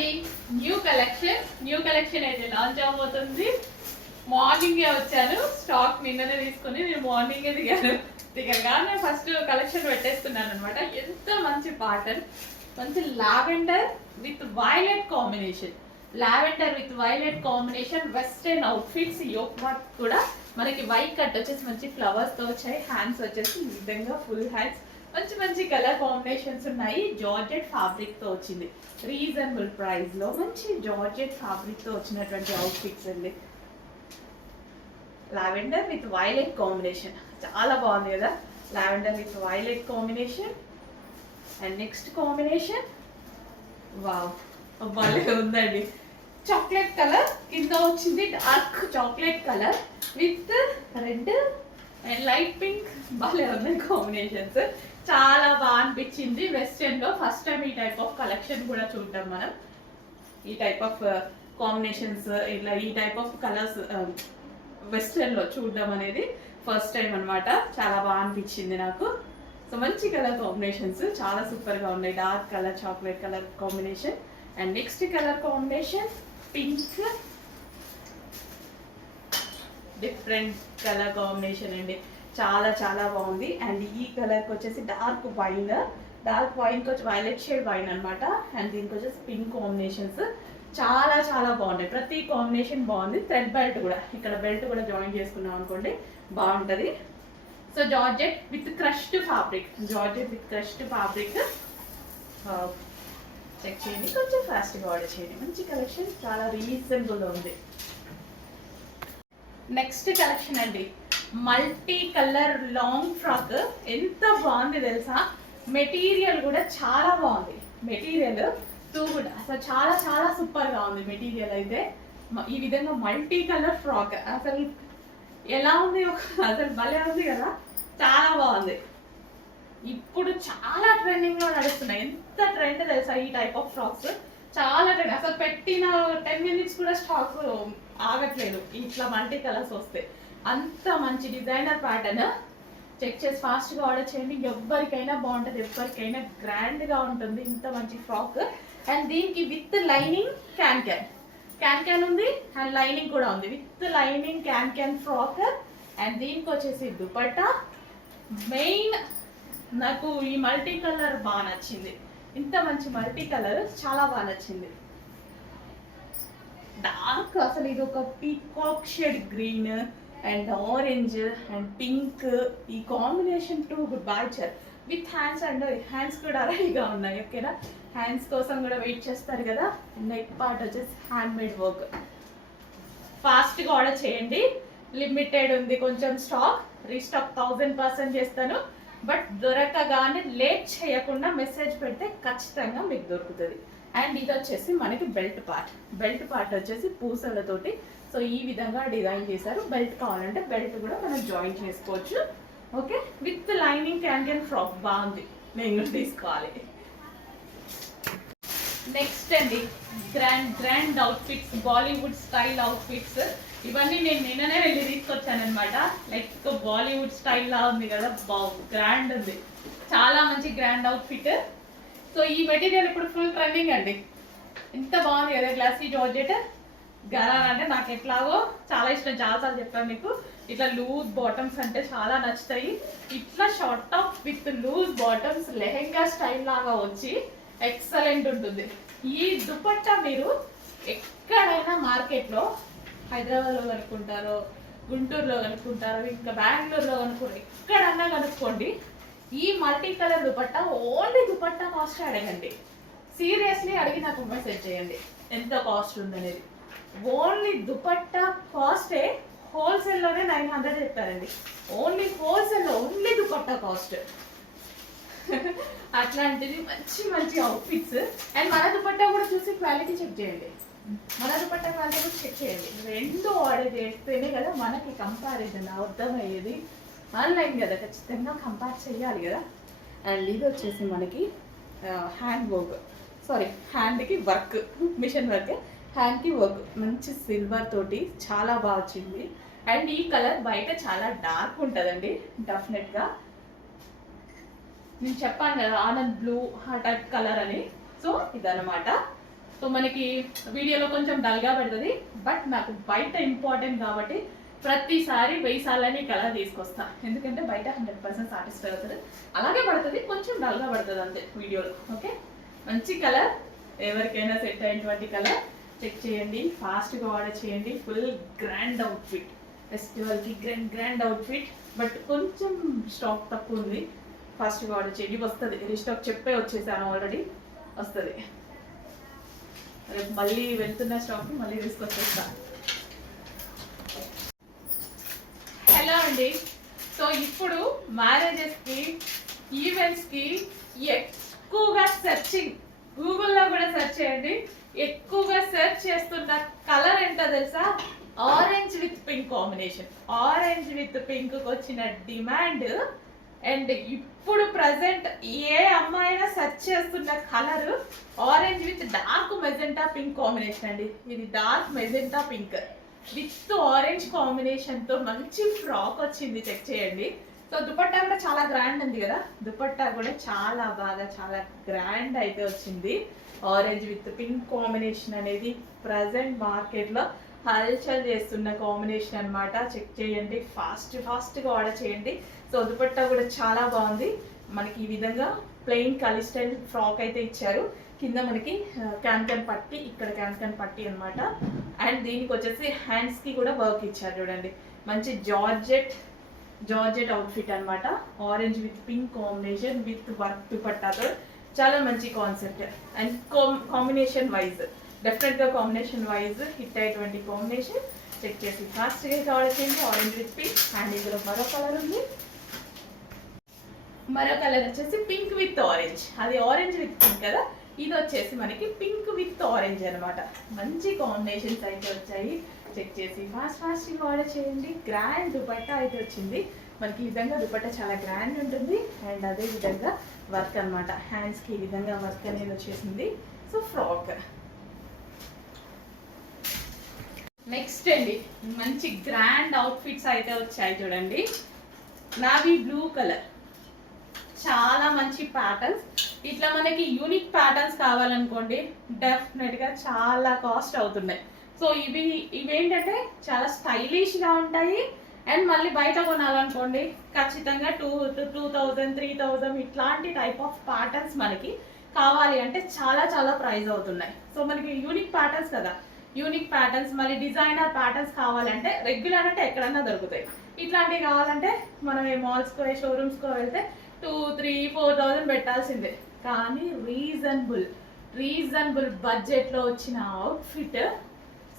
అండి, new collection అయితే launch అవబోతుంది. మార్నింగే వచ్చాను, స్టాక్ నిన్ననే తీసుకుని నేను మార్నింగే దిగగానే ఫస్ట్ కలెక్షన్ పెట్టేస్తున్నాను అనమాట. ఎంత మంచి ప్యాటర్న్, మంచి lavender with violet combination western outfits. Yoke work కూడా మనకి వైట్ కట్ వచ్చేసి మంచి ఫ్లవర్స్ తో వచ్చాయి. హ్యాండ్స్ వచ్చేసి ఈ విధంగా ఫుల్ హ్యాండ్స్, మంచి మంచి కలర్ కాంబినేషన్స్ ఉన్నాయి. జార్జెట్ ఫ్యాబ్రిక్ తో వచ్చింది, రీజనబుల్ ప్రైస్ లో మంచి జార్జెట్ ఫ్యాబ్రిక్ తో వచ్చినటువంటి అవుట్ఫిట్స్ అండి. లావెండర్ విత్ వైలెట్ కాంబినేషన్ చాలా బాగుంది కదా. Lavender with violet combination and next combination wow భలే ఉందండి. చాక్లెట్ కలర్ కింద వచ్చింది, dark chocolate colour with red and light pink. భలే ఉన్నాయి కాంబినేషన్స్, చాలా బాగా అనిపించింది. వెస్టర్న్ లో ఫస్ట్ టైం ఈ టైప్ ఆఫ్ కలెక్షన్ కూడా చూద్దాం మనం. ఈ టైప్ ఆఫ్ కాంబినేషన్స్, ఇట్లా ఈ టైప్ ఆఫ్ కలర్స్ వెస్టర్న్ లో చూడడం అనేది ఫస్ట్ టైం అనమాట. చాలా బాగా అనిపించింది నాకు. సో మంచి కలర్ కాంబినేషన్స్ చాలా సూపర్ గా ఉన్నాయి. Dark colour, chocolate colour combination and next colour combination pink, different colour combination అండి. చాలా చాలా బాగుంది. అండ్ ఈ కలర్కి వచ్చేసి డార్క్ వైన్కి వచ్చి వైలెట్ షేడ్ వైన్ అనమాట. అండ్ దీనికి వచ్చేసి పింక్ కాంబినేషన్స్ చాలా చాలా బాగున్నాయి. ప్రతి కాంబినేషన్ బాగుంది. థ్రెడ్ బెల్ట్ కూడా, ఇక్కడ బెల్ట్ కూడా జాయిన్ చేసుకున్నాం అనుకోండి బాగుంటుంది. So georgette with crushed fabric check చేయండి, కొంచెం ఫాస్ట్గా ఆర్డర్ చేయండి. మంచి కలెక్షన్, చాలా రీజనబుల్ ఉంది. నెక్స్ట్ కలెక్షన్ అండి, మల్టీ కలర్ లాంగ్ ఫ్రాక్. ఎంత బాగుంది తెలుసా, మెటీరియల్ కూడా చాలా బాగుంది. మెటీరియల్ కూడా అసలు చాలా చాలా సూపర్ గా ఉంది. మెటీరియల్ అయితే ఈ విధంగా మల్టీ కలర్ ఫ్రాక్ అసలు ఎలా ఉంది, అసలు భలే ఉంది కదా, చాలా బాగుంది. ఇప్పుడు చాలా ట్రెండింగ్ లో నడుస్తున్నాయి. ఎంత ట్రెండ్ తెలుసా ఈ టైప్ ఆఫ్ ఫ్రాక్స్, చాలా ట్రెండ్. అసలు పెట్టిన 10 minutes కూడా స్టాక్ ఆగట్లేదు ఇట్లా మల్టీ కలర్స్ వస్తే. అంత మంచి డిజైనర్ ప్యాటర్న్. చెక్ చేసి ఫాస్ట్గా ఆర్డర్ చేయండి. ఎవరికైనా బాగుంటుంది, ఎవరికైనా గ్రాండ్గా ఉంటుంది ఇంత మంచి ఫ్రాక్. అండ్ దీనికి విత్ లైనింగ్ క్యాన్ ఉంది, అండ్ లైనింగ్ కూడా ఉంది. With lining can frock. And దీనికి వచ్చేసి దుపట్టా. మెయిన్ నాకు ఈ మల్టీ కలర్ బాగా నచ్చింది. ఇంత మంచి మల్టీ కలర్ చాలా బాగా నచ్చింది. డార్క్, అసలు ఇది ఒక peacock shade green and orange and pink. ఈ కాంబినేషన్ టు బాయ్చర్ విత్ హ్యాండ్స్. అండ్ హ్యాండ్స్ కూడా రెడీగా ఉన్నాయి. ఓకేనా, హ్యాండ్స్ కోసం కూడా వెయిట్ చేస్తారు కదా. నెక్ పార్ట్ వచ్చేసి హ్యాండ్ మేడ్ వర్క్. ఫాస్ట్గా ఆర్డర్ చేయండి, లిమిటెడ్ ఉంది కొంచెం స్టాక్. రీస్టాక్ 1000% చేస్తాను. బట్ దొరకగానే లేట్ చేయకుండా మెసేజ్ పెడితే ఖచ్చితంగా మీకు దొరుకుతుంది. అండ్ ఇది వచ్చేసి మనకి బెల్ట్ పార్ట్ వచ్చేసి పూసలతోటి సో ఈ విధంగా డిజైన్ చేశారు. బెల్ట్ కావాలంటే బెల్ట్ కూడా మనం జాయిన్ చేసుకోవచ్చు. Okay, with lining can frock బాగుంది, నేను తీసుకోవాలి. నెక్స్ట్ అండి, grand outfits, Bollywood style outfits. ఇవన్నీ నేను నిన్ననే వెళ్ళి తీసుకొచ్చాను అనమాట. లైక్ బాలీవుడ్ స్టైల్ లా ఉంది కదా, గ్రాండ్ ఉంది, చాలా మంచి గ్రాండ్ అవుట్ఫిట్. సో ఈ మెటీరియల్ ఇప్పుడు ఫుల్ ట్రెండింగ్ అండి. ఎంత బాగుంది కదా, గ్లాసీ జార్జెట్. గరారా అంటే నాకు ఎట్లాగో చాలా ఇష్టం, చాలాసార్లు చెప్పాను మీకు. ఇట్లా లూజ్ బాటమ్స్ అంటే చాలా నచ్చుతాయి. ఇట్లా short top with loose bottoms lehenga style లాగా వచ్చి ఎక్సలెంట్ ఉంటుంది. ఈ దుపట్టా మీరు ఎక్కడైనా మార్కెట్లో, హైదరాబాద్లో కనుక్కుంటారో, గుంటూరులో కనుక్కుంటారో, ఇంకా బెంగళూరులో కనుక్కుంటారో, ఎక్కడన్నా కనుక్కోండి. ఈ multi colour dupatta only dupatta cost అడగండి. సీరియస్లీ అడిగి నాకు మెసేజ్ చేయండి ఎంత కాస్ట్ ఉందనేది. ఓన్లీ దుపట్టా కాస్టే హోల్సేల్లోనే 900 చెప్పారండి. ఓన్లీ హోల్సేల్లో ఓన్లీ దుపట్టా కాస్ట్. అట్లాంటిది మంచి మంచి అవుట్ఫిట్స్. అండ్ మన దుపట్టా కూడా చూసి క్వాలిటీ చెక్ చేయండి. రెండు ఆర్డర్ చేస్తేనే కదా మనకి కంపారిజన్ అర్థమయ్యేది. ఆన్లైన్ కదా, ఖచ్చితంగా కంపేర్ చేయాలి కదా. అండ్ ఇది వచ్చేసి మనకి హ్యాండ్కి వర్క్, మిషన్ వర్క్, హ్యాండ్కి వర్క్ మంచి సిల్వర్ తోటి చాలా బాగా వచ్చింది. అండ్ ఈ కలర్ బయట చాలా డార్క్ ఉంటుందండి డెఫినెట్గా. నేను చెప్పాను కదా ఆనంద్ బ్లూ ఆ టైప్ కలర్ అని. సో ఇదన్నమాట. సో మనకి వీడియోలో కొంచెం డల్గా పడుతుంది, బట్ నాకు బయట ఇంపార్టెంట్ కాబట్టి ప్రతిసారి 1000 సార్లని కలర్ తీసుకొస్తా, ఎందుకంటే బయట 100% సాటిస్ఫై అవుతుంది. అలాగే పడుతుంది, కొంచెం డల్గా పడుతుంది అంతే వీడియోలో. ఓకే, మంచి కలర్, ఎవరికైనా సెట్ అయినటువంటి కలర్ చెక్ చేయండి, ఫాస్ట్గా ఆర్డర్ చేయండి. ఫుల్ గ్రాండ్ అవుట్ఫిట్, ఫెస్టివల్కి గ్రాండ్ అవుట్ఫిట్, బట్ కొంచెం స్టాక్ తక్కువ ఉంది. ఫాస్ట్గా ఆర్డర్ చేయండి, వస్తుంది. రీస్టాక్ చెప్పే వచ్చేసాను, ఆల్రెడీ వస్తుంది. రేపు మళ్ళీ వెళ్తున్న స్టాక్ మళ్ళీ తీసుకొచ్చేస్తా. హలో అండి, సో ఇప్పుడు మ్యారేజెస్కి, ఈవెంట్స్కి ఎక్కువగా సెర్చింగ్, గూగుల్లో కూడా సెర్చ్ చేయండి, ఎక్కువగా సెర్చ్ చేస్తున్న కలర్ ఏంటో తెలుసా? Orange with pink combination. Orange with pink వచ్చిన డిమాండ్, అండ్ ఇప్పుడు ప్రజెంట్ ఏ అమ్మాయినా సెర్చ్ చేస్తున్న colour orange with dark magenta pink combination అండి. ఇది dark magenta pink with orange combination తో మంచి ఫ్రాక్ వచ్చింది, చెక్ చేయండి. సో దుపట్టా కూడా చాలా గ్రాండ్ ఉంది కదా, దుపట్టా కూడా చాలా బాగా చాలా గ్రాండ్ అయితే వచ్చింది. ఆరెంజ్ విత్ పింక్ కాంబినేషన్ అనేది ప్రజెంట్ మార్కెట్లో హల్చల్ చేస్తున్న కాంబినేషన్ అన్నమాట. చెక్ చేయండి, ఫాస్ట్గా ఆర్డర్ చేయండి. సో దుపట్టా కూడా చాలా బాగుంది. మనకి ఈ విధంగా ప్లెయిన్ కలీ స్టైల్ ఫ్రాక్ అయితే ఇచ్చారు. కింద మనకి క్యాన్ పట్టి, ఇక్కడ క్యాన్ పట్టి అనమాట. అండ్ దీనికి వచ్చేసి హ్యాండ్స్కి కూడా వర్క్ ఇచ్చారు చూడండి. మంచి జార్జెట్ అవుట్ఫిట్ అనమాట. Orange with pink combination with work దుపట్టాతో చాలా మంచి కాన్సెప్ట్. అండ్ కాంబినేషన్ వైజ్ డెఫినెట్గా కాంబినేషన్ వైజ్ హిట్ అయ్యేటువంటి కాంబినేషన్. చెక్ చేసి ఫాస్ట్గా ఆర్డర్ చేయండి. Orange with pink. అండ్ ఇందులో మరో కలర్ ఉంది, మరో కలర్ వచ్చేసి పింక్ విత్ ఆరెంజ్. అది ఆరెంజ్ విత్ పింక్ కదా, ఇది వచ్చేసి మనకి పింక్ విత్ ఆరెంజ్ అనమాట. మంచి కాంబినేషన్స్ అయితే వచ్చాయి. చెక్ చేసి ఫాస్ట్గా ఆర్డర్ చేయండి. గ్రాండ్ దుపట్టా అయితే వచ్చింది మనకి. ఈ విధంగా దుపట్టా చాలా గ్రాండ్ ఉంటుంది. అండ్ అదే విధంగా వర్క్ అనమాట, హ్యాండ్స్కి ఈ విధంగా వర్క్ అనేది వచ్చేసింది. So frock. నెక్స్ట్ అండి, మంచి గ్రాండ్ అవుట్ఫిట్స్ అయితే వచ్చాయి చూడండి. నావీ బ్లూ కలర్, చాలా మంచి ప్యాటర్న్స్. ఇట్లా మనకి యూనిక్ ప్యాటర్న్స్ కావాలనుకోండి, డెఫినెట్గా చాలా కాస్ట్ అవుతున్నాయి. సో ఇవేంటంటే చాలా స్టైలిష్గా ఉంటాయి. అండ్ మళ్ళీ బయట కొనాలనుకోండి ఖచ్చితంగా 2000 3000 ఇట్లాంటి టైప్ ఆఫ్ ప్యాటర్న్స్ మనకి కావాలి అంటే చాలా ప్రైస్ అవుతున్నాయి. సో మనకి యూనిక్ ప్యాటర్న్స్ కదా, యూనిక్ ప్యాటర్న్స్ మళ్ళీ డిజైనర్ ప్యాటర్న్స్ కావాలంటే రెగ్యులర్ అంటే ఎక్కడన్నా దొరుకుతాయి. ఇట్లాంటివి కావాలంటే మనం ఏ మాల్స్కో ఏ షోరూమ్స్కో వెళ్తే 2,000-3,000-4,000 పెట్టాల్సిందే. కానీ రీజనబుల్ బడ్జెట్లో వచ్చిన అవుట్ఫిట్.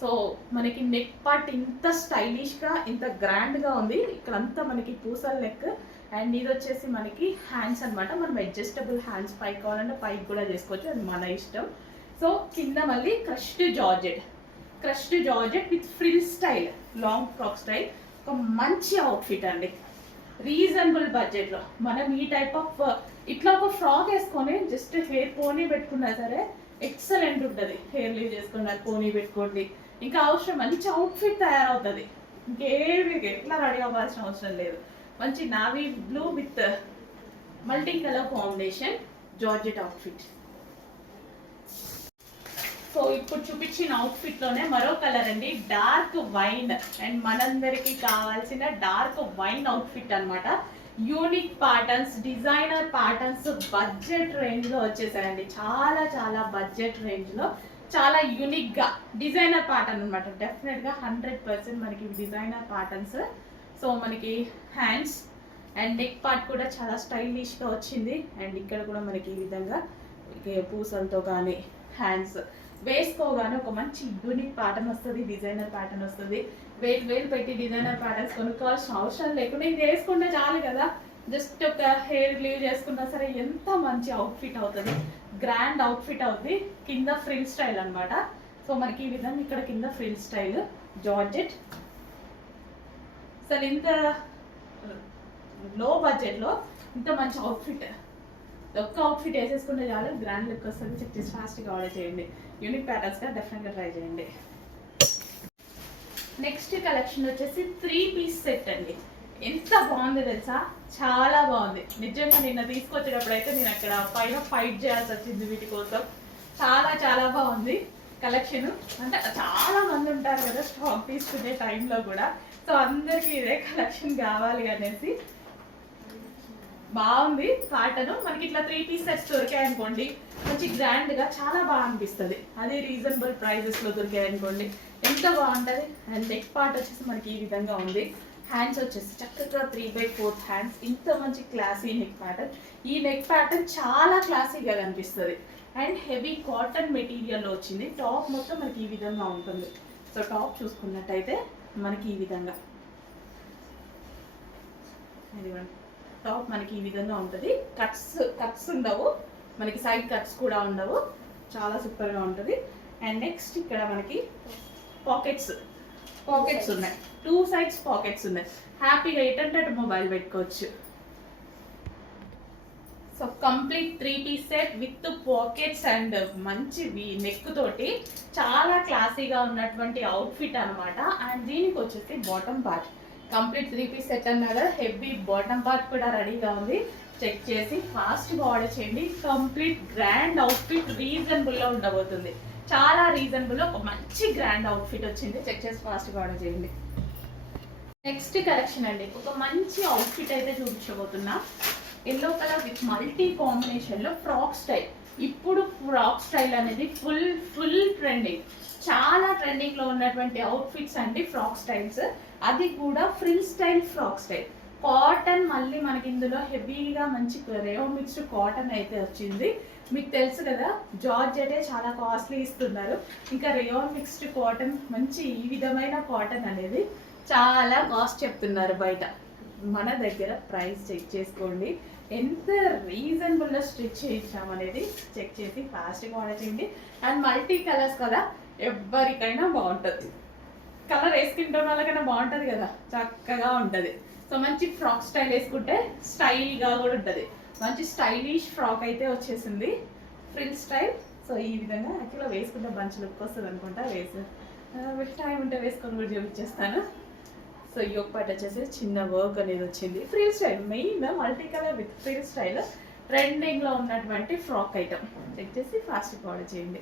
సో మనకి నెక్ పార్ట్ ఇంత స్టైలిష్గా ఇంత గ్రాండ్గా ఉంది. ఇక్కడంతా మనకి పూసల నెక్. అండ్ ఇది వచ్చేసి మనకి హ్యాండ్స్ అనమాట. మనం అడ్జస్టబుల్ హ్యాండ్స్ పైకి కావాలంటే పైకి కూడా చేసుకోవచ్చు, అది మన ఇష్టం. సో కింద మళ్ళీ crushed georgette with frill style, long frock style. ఒక మంచి అవుట్ఫిట్ అండి, రీజనబుల్ బడ్జెట్లో. మనం ఈ టైప్ ఆఫ్ ఇట్లా ఒక ఫ్రాక్ వేసుకొని జస్ట్ హెయిర్ పోనీ పెట్టుకున్నా సరే ఎక్సలెంట్ ఉంటుంది. హెయిర్ లీవ్ చేసుకున్న పోనీ పెట్టుకోండి, ఇంకా అవసరం మంచి అవుట్ఫిట్ తయారవుతుంది. ఇంకేమి ఎట్లా రెడీ అవ్వాల్సిన అవసరం లేదు. మంచి navy blue with multi colour combination georgette outfit. So ఇప్పుడు చూపించిన అవుట్ఫిట్లోనే మరో కలర్ అండి, డార్క్ వైన్. అండ్ మనందరికి కావాల్సిన డార్క్ వైన్ అవుట్ఫిట్ అనమాట. Unique patterns, designer patterns budget రేంజ్లో వచ్చేసాయండి. చాలా బడ్జెట్ రేంజ్లో చాలా యూనిక్గా డిజైనర్ ప్యాటర్న్ అనమాట. డెఫినెట్గా 100% మనకి డిజైనర్ ప్యాటర్న్స్. సో మనకి హ్యాండ్స్ అండ్ నెక్ పార్ట్ కూడా చాలా స్టైలిష్గా వచ్చింది. అండ్ ఇక్కడ కూడా మనకి ఈ విధంగా పూసలతో కానీ హ్యాండ్స్ వేసుకోగానే ఒక మంచి యూనిక్ ప్యాటర్న్ వస్తుంది, డిజైనర్ ప్యాటర్న్ వస్తుంది. వేలు పెట్టి డిజైనర్ ప్యాటర్న్స్ కొనుక్కోవాల్సిన అవసరం లేకుండా ఇది వేసుకుంటే చాలు కదా. జస్ట్ ఒక హెయిర్ లీవ్ చేసుకున్నా సరే ఎంత మంచి అవుట్ఫిట్ అవుతుంది, గ్రాండ్ అవుట్ఫిట్ అవుతుంది. కింద ఫ్రిల్ స్టైల్ అనమాట. సో మనకి ఈ విధంగా ఇక్కడ కింద ఫ్రిల్ స్టైల్ జార్జెట్. అసలు ఇంత లో బడ్జెట్లో ఇంత మంచి అవుట్ఫిట్, ఒక్క అవుట్ఫిట్ వేసేసుకుంటే చాలు గ్రాండ్ లుక్ వస్తుంది. చెక్ చేసి ఫాస్ట్గా ఆర్డర్ చేయండి. యూనిక్ ప్యాటర్న్స్గా డెఫినెట్గా ట్రై చేయండి. నెక్స్ట్ కలెక్షన్ వచ్చేసి 3 పీస్ సెట్ అండి. ఎంత బాగుంది తెలుసా, చాలా బాగుంది నిజంగా. నిన్న తీసుకొచ్చేటప్పుడు అయితే నేను అక్కడ పైన ఫైట్ చేయాల్సి వచ్చింది వీటి కోసం. చాలా బాగుంది. కలెక్షన్. అంటే చాలా మంది ఉంటారు కదా స్టాక్ తీసుకునే టైంలో కూడా, సో అందరికీ ఇదే కలెక్షన్ కావాలి అనేసి. బాగుంది ప్యాటర్న్. మనకి ఇట్లా 3 పీస్ సెట్స్ దొరికాయి అనుకోండి, మంచి గ్రాండ్గా చాలా బాగా అనిపిస్తుంది. అదే రీజనబుల్ ప్రైజెస్లో దొరికాయి అనుకోండి ఎంత బాగుంటుంది. అండ్ నెక్ పార్ట్ వచ్చేసి మనకి ఈ విధంగా ఉంది. హ్యాండ్స్ వచ్చేసి చక్కగా 3/4 హ్యాండ్స్. ఇంత మంచి క్లాసీ నెక్ ప్యాటర్న్. ఈ నెక్ ప్యాటర్న్ చాలా క్లాసీగా కనిపిస్తుంది. అండ్ హెవీ కాటన్ మెటీరియల్లో వచ్చింది. టాప్ మొత్తం మనకి ఈ విధంగా ఉంటుంది. సో టాప్ చూసుకున్నట్టయితే మనకి ఈ విధంగా టాప్ మనకి ఈ విధంగా ఉంటుంది. కట్స్ ఉండవు మనకి, సైడ్ కట్స్ కూడా ఉండవు. చాలా సూపర్గా ఉంటుంది. అండ్ నెక్స్ట్ ఇక్కడ మనకి పాకెట్స్ ఉన్నాయి. 2 సైడ్స్ పాకెట్స్ ఉన్నాయి. హ్యాపీగా ఎటంటే మొబైల్ పెట్టుకోవచ్చు. So complete 3 piece set with pockets and మంచి నెక్ తోటి చాలా క్లాసీగా ఉన్నటువంటి అవుట్ఫిట్ అనమాట. అండ్ దీనికి వచ్చేసి bottom part complete 3 piece set అన్నారు. హెవీ బాటమ్ పార్ట్ కూడా రెడీగా ఉంది. చెక్ చేసి ఫాస్ట్గా ఆర్డర్ చేయండి. కంప్లీట్ గ్రాండ్ అవుట్ఫిట్ రీజనబుల్లో ఉండబోతుంది. చాలా రీజనబుల్, ఒక మంచి గ్రాండ్ అవుట్ఫిట్ వచ్చింది. చెక్ చేసి ఫాస్ట్గా ఆర్డర్ చేయండి. నెక్స్ట్ కలెక్షన్ అండి, ఒక మంచి అవుట్ఫిట్ అయితే చూపించబోతున్నా. ఎల్లో కలర్ విత్ మల్టీ కాంబినేషన్లో ఫ్రాక్ స్టైల్. ఇప్పుడు ఫ్రాక్ స్టైల్ అనేది ఫుల్ ట్రెండింగ్. చాలా ట్రెండింగ్లో ఉన్నటువంటి అవుట్ఫిట్స్ అండి ఫ్రాక్ స్టైల్స్. అది కూడా frill style frock style. Cotton మళ్ళీ మనకి ఇందులో హెవీగా మంచి రేయన్ మిక్స్డ్ కాటన్ అయితే వచ్చింది. మీకు తెలుసు కదా జార్జెటే చాలా కాస్ట్లీ ఇస్తున్నారు. ఇంకా రేయన్ మిక్స్డ్ కాటన్ మంచి ఈ విధమైన కాటన్ అనేది చాలా కాస్ట్ చెప్తున్నారు బయట. మన దగ్గర ప్రైస్ చెక్ చేసుకోండి. ఎంత రీజనబుల్లో స్టిచ్ చేయించామనేది చెక్ చేసి ఫాస్ట్గా ఆర్డర్ చేయండి. అండ్ మల్టీ కలర్స్ కదా, ఎవరికైనా బాగుంటుంది. కలర్ వేసుకుంటే వాళ్ళకైనా బాగుంటుంది కదా, చక్కగా ఉంటుంది. సో మంచి ఫ్రాక్ స్టైల్ వేసుకుంటే స్టైల్గా కూడా ఉంటుంది. మంచి స్టైలిష్ ఫ్రాక్ అయితే వచ్చేసింది, ఫ్రిల్ స్టైల్. సో ఈ విధంగా యాక్చువల్గా వేసుకుంటే మంచి లుక్ వస్తుంది అనుకుంటా. టైం ఉంటే వేసుకొని కూడా చూపించేస్తాను. సో ఈ ఒక పాట వచ్చేసి చిన్న వర్క్ అనేది వచ్చింది. Frill style main multi colour with frill style ట్రెండింగ్లో ఉన్నటువంటి ఫ్రాక్ ఐటమ్. చెక్ చేసి ఫాస్ట్గా ఆర్డర్ చేయండి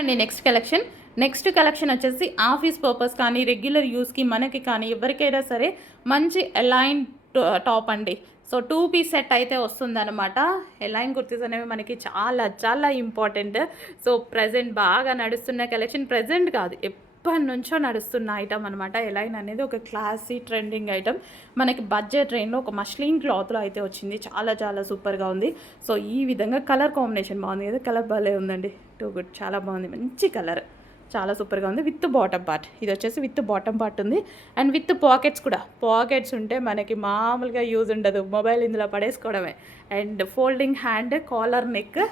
అండి. నెక్స్ట్ కలెక్షన్ వచ్చేసి ఆఫీస్ పర్పస్ కానీ రెగ్యులర్ యూస్కి మనకి కానీ ఎవరికైనా సరే మంచి అలైన్ టాప్ అండి. సో 2 పీస్ సెట్ అయితే వస్తుందన్నమాట. అలైన్ కుర్తీస్ అనేవి మనకి చాలా ఇంపార్టెంట్. సో ప్రజెంట్ బాగా నడుస్తున్న కలెక్షన్, ప్రజెంట్ కాదు ఎప్పటి నుంచో నడుస్తున్న ఐటమ్ అనమాట. అలైన్ అనేది ఒక క్లాసీ ట్రెండింగ్ ఐటమ్. మనకి బడ్జెట్ రేంజ్లో ఒక మస్లిన్ క్లాత్లో అయితే వచ్చింది. చాలా సూపర్గా ఉంది. సో ఈ విధంగా కలర్ కాంబినేషన్ బాగుంది కదా, కలర్ భలే ఉందండి. టూ గుడ్, చాలా బాగుంది, మంచి కలర్, చాలా సూపర్గా ఉంది. విత్ బాటమ్ పార్ట్, ఇది వచ్చేసి విత్ బాటమ్ పార్ట్ ఉంది. అండ్ విత్ పాకెట్స్ కూడా. పాకెట్స్ ఉంటే మనకి మామూలుగా యూజ్ ఉండదు, మొబైల్ ఇందులో పడేసుకోవడమే. And folding hand, collar neck,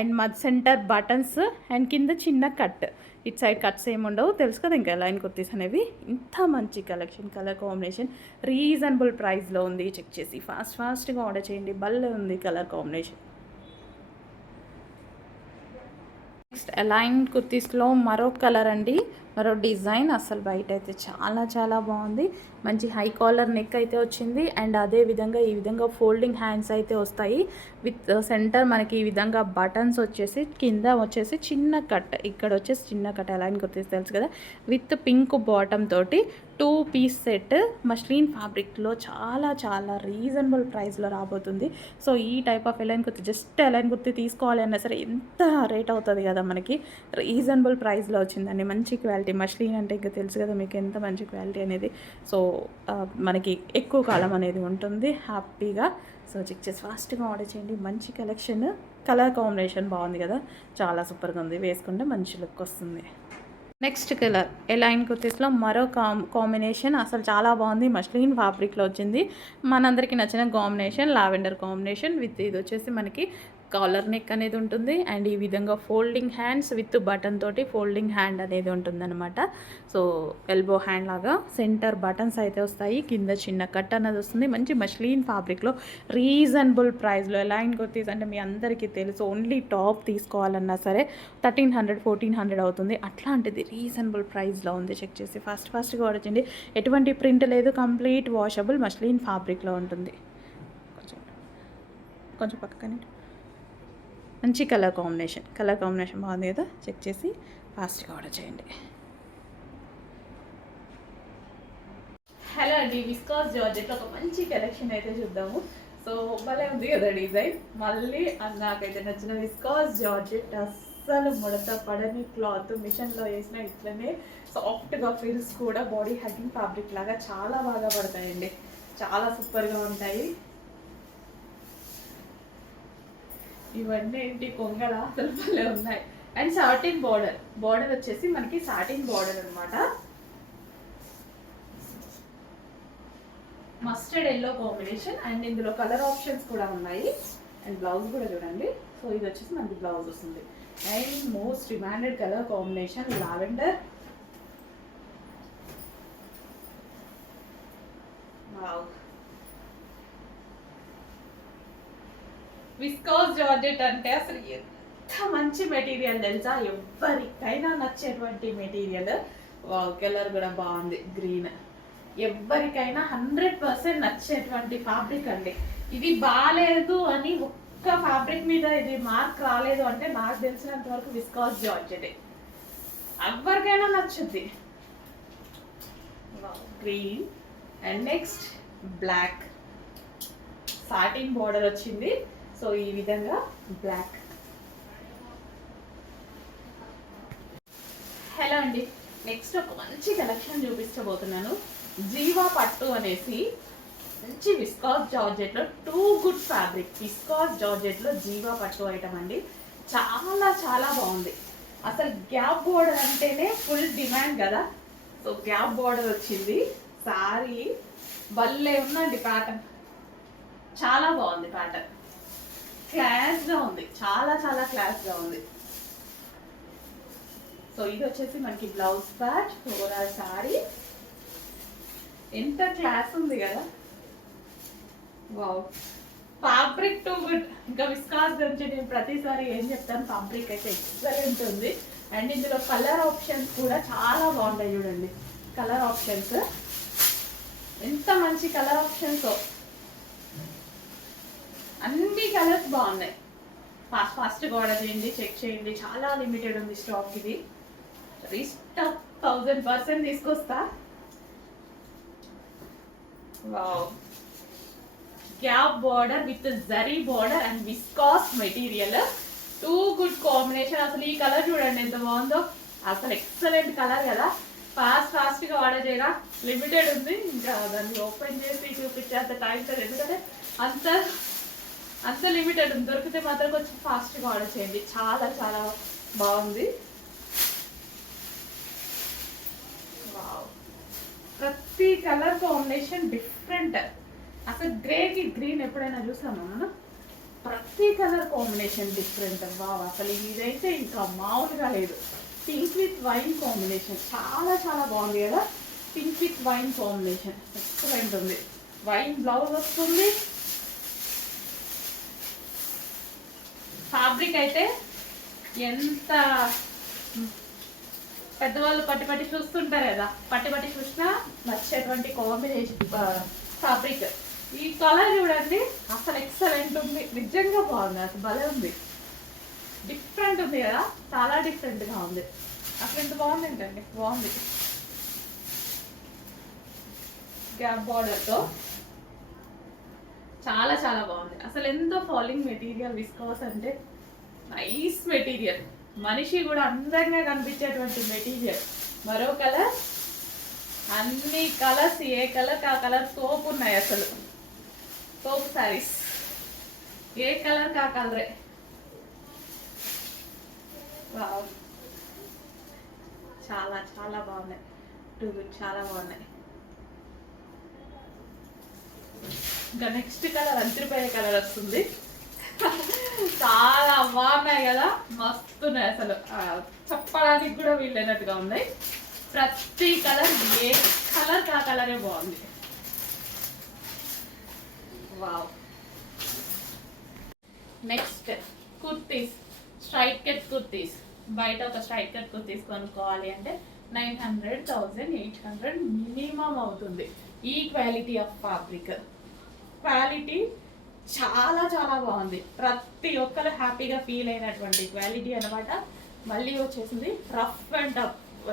and centre buttons, and కింద చిన్న కట్. ఇటు సైడ్ కట్స్ ఏమి ఉండవు, తెలుసు కదా ఇంకా లైన్ కుర్తీస్ అనేవి. ఇంత మంచి కలెక్షన్, కలర్ కాంబినేషన్ రీజనబుల్ ప్రైస్లో ఉంది. చెక్ చేసి ఫాస్ట్గా ఆర్డర్ చేయండి. భలే ఉంది కలర్ కాంబినేషన్. నెక్స్ట్ అలైన్ కుర్తీస్లో మరో కలర్ అండి, మరో డిజైన్. అసలు బయట అయితే చాలా బాగుంది. మంచి హై కాలర్ నెక్ అయితే వచ్చింది. అండ్ అదే విధంగా ఈ విధంగా ఫోల్డింగ్ హ్యాండ్స్ అయితే వస్తాయి. విత్ సెంటర్ మనకి ఈ విధంగా బటన్స్ వచ్చేసి, కింద వచ్చేసి చిన్న కట్, ఇక్కడ వచ్చేసి చిన్న కట్. అలైన్ కుర్తీస్ తెలుసు కదా, విత్ పింక్ బాటమ్ తోటి 2 పీస్ సెట్ మస్లిన్ ఫ్యాబ్రిక్లో చాలా రీజనబుల్ ప్రైస్లో రాబోతుంది. సో ఈ type of align kurti, just align kurti తీసుకోవాలి అన్నా సరే ఎంత రేట్ అవుతుంది కదా, మనకి రీజనబుల్ ప్రైస్లో వచ్చిందండి. మంచి క్వాలిటీ, మస్లిన్ అంటే ఇంకా తెలుసు కదా మీకు ఎంత మంచి క్వాలిటీ అనేది. సో మనకి ఎక్కువ కాలం అనేది ఉంటుంది హ్యాపీగా. సో చెక్ చేసి ఫాస్ట్గా ఆర్డర్ చేయండి. మంచి కలెక్షన్, కలర్ కాంబినేషన్ బాగుంది కదా, చాలా సూపర్గా ఉంది. వేసుకుంటే మంచి లుక్ వస్తుంది. నెక్స్ట్ కలర్ అలైన్ కుర్తీస్లో మరో కాంబినేషన్, అసలు చాలా బాగుంది. మస్లిన్ ఫ్యాబ్రిక్లో వచ్చింది. మనందరికీ నచ్చిన కాంబినేషన్, లావెండర్ కాంబినేషన్ విత్ ఇది వచ్చేసి మనకి కాలర్ నెక్ అనేది ఉంటుంది. అండ్ ఈ విధంగా ఫోల్డింగ్ హ్యాండ్స్ విత్ బటన్ తోటి ఫోల్డింగ్ హ్యాండ్ అనేది ఉంటుందన్నమాట. సో ఎల్బో హ్యాండ్ లాగా సెంటర్ బటన్స్ అయితే వస్తాయి. కింద చిన్న కట్ అనేది వస్తుంది. మంచి మస్లిన్ ఫ్యాబ్రిక్లో రీజనబుల్ ప్రైస్లో. అలైన్ కుర్తీస్ అంటే మీ అందరికీ తెలుసు, ఓన్లీ టాప్ తీసుకోవాలన్నా సరే 1300-1400 అవుతుంది. అట్లాంటిది రీజనబుల్ ప్రైస్లో ఉంది. చెక్ చేసి ఫాస్ట్గా ఆర్డర్ చేయండి. ఎటువంటి ప్రింట్ లేదు, కంప్లీట్ వాషబుల్ మస్లిన్ ఫ్యాబ్రిక్లో ఉంటుంది. కొంచెం పక్కనే మంచి కలర్ కాంబినేషన్ బాగుంది కదా, చెక్ చేసి ఫాస్ట్గా ఆర్డర్ చేయండి. హలో అండి, విస్కాస్ జార్జెట్లో ఒక మంచి కలెక్షన్ అయితే చూద్దాము. సో భలే ఉంది కదా డిజైన్. మళ్ళీ నాకైతే నచ్చిన విస్కాస్ జార్జెట్, అస్సలు ముడత పడని క్లాత్, మిషన్లో వేసిన ఇట్లనే సాఫ్ట్గా ఫిల్స్ కూడా బాడీ హగ్గింగ్ ఫ్యాబ్రిక్ లాగా చాలా బాగా పడతాయండి. చాలా సూపర్గా ఉంటాయి. ఇవన్నీ ఏంటి కొంగల, అసలు భలే ఉన్నాయి. అండ్ సాటిన్ బార్డర్ వచ్చేసి మనకి సాటిన్ బార్డర్ అనమాట. Mustard yellow combination. అండ్ ఇందులో కలర్ ఆప్షన్స్ కూడా ఉన్నాయి. అండ్ బ్లౌజ్ కూడా చూడండి. సో ఇది వచ్చేసి మనకి బ్లౌజ్ వస్తుంది. And most demanded colour combination lavender. Viscous georgette అంటే అసలు ఎంత మంచి మెటీరియల్ తెలుసా, ఎవరికైనా నచ్చేటువంటి మెటీరియల్. కలర్ కూడా బాగుంది, గ్రీన్. ఎవరికైనా 100% నచ్చేటువంటి ఫ్యాబ్రిక్ అండి. ఇది బాగాలేదు అని ఒక్క ఫ్యాబ్రిక్ మీద ఇది మార్క్ రాలేదు అంటే నాకు తెలిసినంత వరకు విస్కాస్ జార్జెట్ ఎవరికైనా నచ్చుద్ది. Green. And next black, satin border వచ్చింది. సో ఈ విధంగా బ్లాక్. హలో అండి, నెక్స్ట్ ఒక మంచి కలెక్షన్ చూపించబోతున్నాను. జీవా పట్టు అనేసి మంచి విస్కాస్ జార్జెట్లో టూ గుడ్ ఫ్యాబ్రిక్. విస్కాస్ జార్జెట్లో జీవా పట్టు ఐటమ్ అండి. చాలా చాలా బాగుంది. అసలు గ్యాప్ బోర్డర్ అంటేనే ఫుల్ డిమాండ్ కదా. సో గ్యాప్ బోర్డర్ వచ్చింది. సారీ భలే ఉందండి ప్యాటర్న్, చాలా బాగుంది ప్యాటర్న్. క్లాస్గా ఉంది, చాలా చాలా క్లాస్గా ఉంది. సో ఇది వచ్చేసి మనకి బ్లౌజ్ పార్ట్. ఓవరాల్ సారీ ఎంత క్లాస్ ఉంది కదా. Wow, fabric too good. ఇంకా విస్కాస్ గురించి నేను ప్రతిసారి ఏం చెప్తాను, ఫ్యాబ్రిక్ అయితే ఎక్సలెంట్ ఉంది. అండ్ ఇందులో కలర్ ఆప్షన్స్ కూడా చాలా బాగుంటాయి. చూడండి కలర్ ఆప్షన్స్, ఎంత మంచి కలర్ ఆప్షన్స్. అన్ని కలర్స్ బాగున్నాయి. ఫాస్ట్గా ఆర్డర్ చేయండి, చెక్ చేయండి. చాలా లిమిటెడ్ ఉంది స్టాక్. ఇది రీస్టాక్ 1000% తీసుకొస్తా. Wow, gap border with zari border and viscous material, too good combination. అసలు ఈ కలర్ చూడండి ఎంత బాగుందో, అసలు ఎక్సలెంట్ కలర్ కదా. ఫాస్ట్గా ఆర్డర్ చేయరా, లిమిటెడ్ ఉంది. ఇంకా దాన్ని ఓపెన్ చేసి చూపించేంత టైం లేదు, ఎందుకంటే అంత లిమిటెడ్ ఉంది. దొరికితే మాత్రం కొంచెం ఫాస్ట్గా ఆర్డర్ చేయండి. చాలా చాలా బాగుంది. వావ్, ప్రతి కలర్ కాంబినేషన్ డిఫరెంట్. అసలు గ్రేకి గ్రీన్ ఎప్పుడైనా చూసామా మనం? ప్రతి కలర్ కాంబినేషన్ డిఫరెంట్. వావ్, అసలు ఇదైతే ఇంకా మామూలుగా లేదు. పింక్ విత్ వైన్ కాంబినేషన్ చాలా చాలా బాగుంది కదా. Pink with wine combination excellent ఉంది. వైన్ బ్లౌజ్ వస్తుంది. ఫ్యాబ్రిక్ అయితే ఎంత పెద్దవాళ్ళు పట్టి చూస్తుంటారు కదా, పట్టి చూసినా నచ్చేటువంటి కాంబినేషన్ ఫ్యాబ్రిక్. ఈ కలర్ చూడండి, అసలు ఎక్సలెంట్ ఉంది. నిజంగా బాగుంది, అసలు భలే ఉంది. డిఫరెంట్ ఉంది కదా, చాలా డిఫరెంట్గా ఉంది. అసలు ఎంత బాగుంది ఏంటండి, బాగుంది. గ్యాప్ బార్డర్తో చాలా చాలా బాగుంది. అసలు ఎంతో ఫాలింగ్ మెటీరియల్. విస్కాస్ అంటే నైస్ మెటీరియల్, మనిషి కూడా అందంగా కనిపించేటువంటి మెటీరియల్. మరో కలర్, అన్ని కలర్స్, ఏ కలర్ ఆ కలర్ సోప్ ఉన్నాయి. అసలు సోప్ శారీస్, ఏ కలర్ ఆ కలరే. వావ్, చాలా చాలా బాగున్నాయి. టూ గుడ్, చాలా బాగున్నాయి. ఇంకా నెక్స్ట్ కలర్ అంతరిపోయే కలర్ వస్తుంది. చాలా బాగున్నాయి కదా, మస్తున్నాయి. అసలు చెప్పడానికి కూడా వీలైనట్టుగా ఉన్నాయి. ప్రతి కలర్, ఏ కలర్ ఆ కలరే బాగుంది. Wow, next kurtis, straight cut kurtis. బయట ఒక స్ట్రైట్ కట్ కుర్తీస్ కొనుక్కోవాలి అంటే 900, 1800 మినిమం అవుతుంది. ఈ క్వాలిటీ ఆఫ్ ఫ్యాబ్రిక్, క్వాలిటీ చాలా చాలా బాగుంది. ప్రతి ఒక్కరు హ్యాపీగా ఫీల్ అయినటువంటి క్వాలిటీ అనమాట. మళ్ళీ వచ్చేసింది రఫ్ అండ్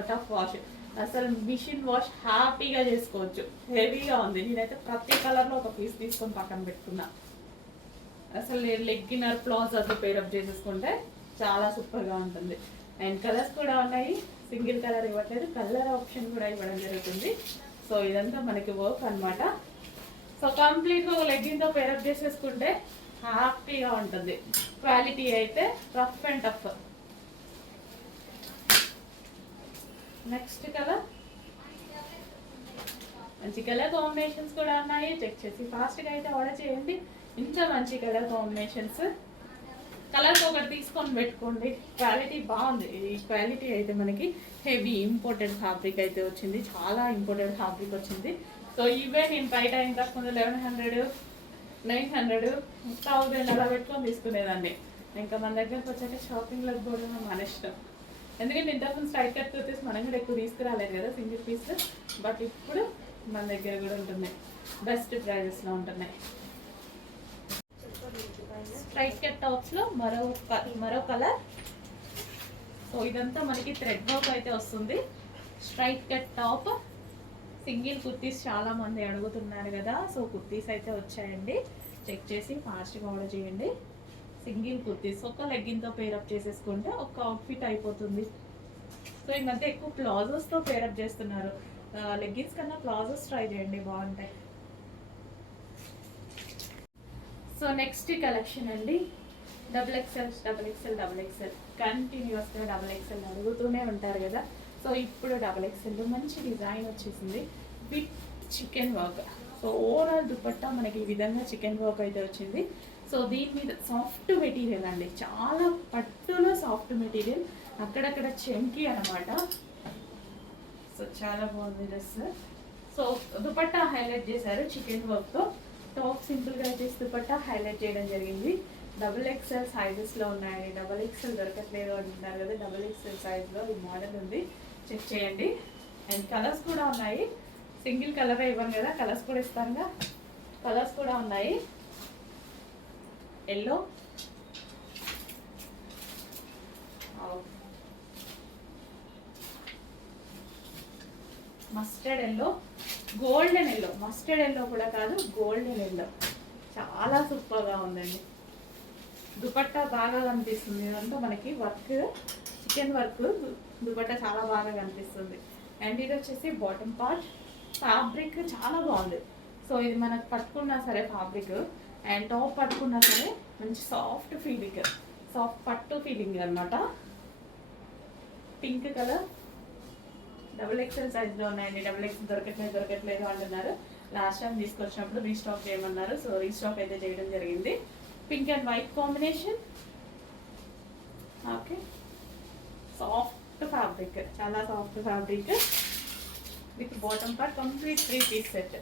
టఫ్ వాష్. అసలు మిషన్ వాష్ హ్యాపీగా చేసుకోవచ్చు. హెవీగా ఉంది. నేనైతే ప్రతి కలర్లో ఒక పీస్ తీసుకొని పక్కన పెట్టుకున్నా. అసలు లెగ్గినర్ ప్లాజాతో పేరప్ చేసేసుకుంటే చాలా సూపర్గా ఉంటుంది. అండ్ కలర్స్ కూడా ఉన్నాయి. సింగిల్ కలర్ ఇవ్వట్లేదు, కలర్ ఆప్షన్ కూడా ఇవ్వడం జరుగుతుంది. సో ఇదంతా మనకి వర్క్ అనమాట. సో కంప్లీట్గా ఒక లెగ్గిన్తో పేరప్ చేసేసుకుంటే హ్యాపీగా ఉంటుంది. క్వాలిటీ అయితే rough and tough. Next colour మంచి కలర్ కాంబినేషన్స్ కూడా ఉన్నాయి. చెక్ చేసి ఫాస్ట్గా అయితే ఆర్డర్ చేయండి. ఇంత మంచి కలర్ కాంబినేషన్స్. కలర్స్ ఒకటి తీసుకొని పెట్టుకోండి. క్వాలిటీ బాగుంది. ఈ క్వాలిటీ అయితే మనకి హెవీ ఇంపోర్టెడ్ ఫ్యాబ్రిక్ అయితే వచ్చింది. చాలా ఇంపోర్టెడ్ ఫ్యాబ్రిక్ వచ్చింది. సో ఇవే నేను బయట ఇంతకుముందు 1100, 900, 1000 అలా పెట్టుకొని తీసుకునేదాన్ని. ఇంకా మన దగ్గరకు వచ్చాక షాపింగ్లకు కూడా మన ఇష్టం. ఎందుకంటే ఇంతకుముందు స్ట్రైట్ కట్ వచ్చేసి మనం కూడా ఎక్కువ తీసుకురాలేదు కదా సింగిల్ పీస్. బట్ ఇప్పుడు మన దగ్గర కూడా ఉంటున్నాయి. బెస్ట్ ప్రైజెస్లో ఉంటున్నాయి. స్ట్రైట్ కట్ టాప్స్లో మరో కలర్. సో ఇదంతా మనకి థ్రెడ్ వర్క్ అయితే వస్తుంది. Straight cut top, single kurtis చాలా మంది అడుగుతున్నారు కదా. సో కుర్తీస్ అయితే వచ్చాయండి. చెక్ చేసి ఫాస్ట్గా ఆర్డర్ చేయండి. సింగిల్ కుర్తీస్ ఒక లెగ్గిన్తో పేరప్ చేసేసుకుంటే ఒక అవుట్ఫిట్ అయిపోతుంది. సో ఈ మధ్య ఎక్కువ ప్లాజోస్తో పేరప్ చేస్తున్నారు. లెగ్గిన్స్ కన్నా ప్లాజోస్ ట్రై చేయండి, బాగుంటాయి. సో నెక్స్ట్ కలెక్షన్ అండి, XXL కంటిన్యూస్గా XXL అడుగుతూనే ఉంటారు కదా. సో ఇప్పుడు XXL మంచి డిజైన్ వచ్చేసింది with chicken work. So overall dupatta మనకి ఈ విధంగా చికెన్ వర్క్ అయితే వచ్చింది. సో దీని మీద సాఫ్ట్ మెటీరియల్ అండి, చాలా పట్టులో సాఫ్ట్ మెటీరియల్, అక్కడక్కడ చెంకి అనమాట. సో చాలా బాగుంది డ్రెస్. సో దుపట్టా హైలైట్ చేశారు చికెన్ వర్క్తో. టాప్ సింపుల్గా అయితే దుపట్టా హైలైట్ చేయడం జరిగింది. XXL సైజెస్లో ఉన్నాయండి. XXL దొరకట్లేదు అంటున్నారు కదా. XXL సైజ్లో ఈ మోడల్ ఉంది, చెక్ చేయండి. అండ్ కలర్స్ కూడా ఉన్నాయి. సింగిల్ కలర్ ఇవ్వను కదా, కలర్స్ కూడా ఇస్తానుగా. కలర్స్ కూడా ఉన్నాయి. Yellow, mustard yellow, golden yellow. Mustard yellow కూడా కాదు, గోల్డెన్ ఎల్లో. చాలా సూపర్గా ఉందండి. దుపట్టా బాగా కనిపిస్తుంది. ఇదంతా మనకి వర్క్, చికెన్ వర్క్. దుపట్టా చాలా బాగా కనిపిస్తుంది. అండ్ ఇది వచ్చేసి బాటమ్ పార్ట్. ఫ్యాబ్రిక్ చాలా బాగుంది. సో ఇది మనకు పట్టుకున్నా సరే ఫ్యాబ్రిక్, అండ్ టాప్ పట్టుకున్నా సరే మంచి సాఫ్ట్ ఫీలింగ్, సాఫ్ట్ పట్టు ఫీలింగ్ అనమాట. Pink colour. XXL సైజ్లో ఉన్నాయండి. XXL దొరకట్లేదు అంటున్నారు. లాస్ట్ టైం తీసుకొచ్చినప్పుడు రీస్టాక్ చేయమన్నారు. సో రీస్టాక్ అయితే చేయడం జరిగింది. Pink and white combination. Okay, soft fabric, చాలా soft fabric with bottom part. Complete 3 piece set.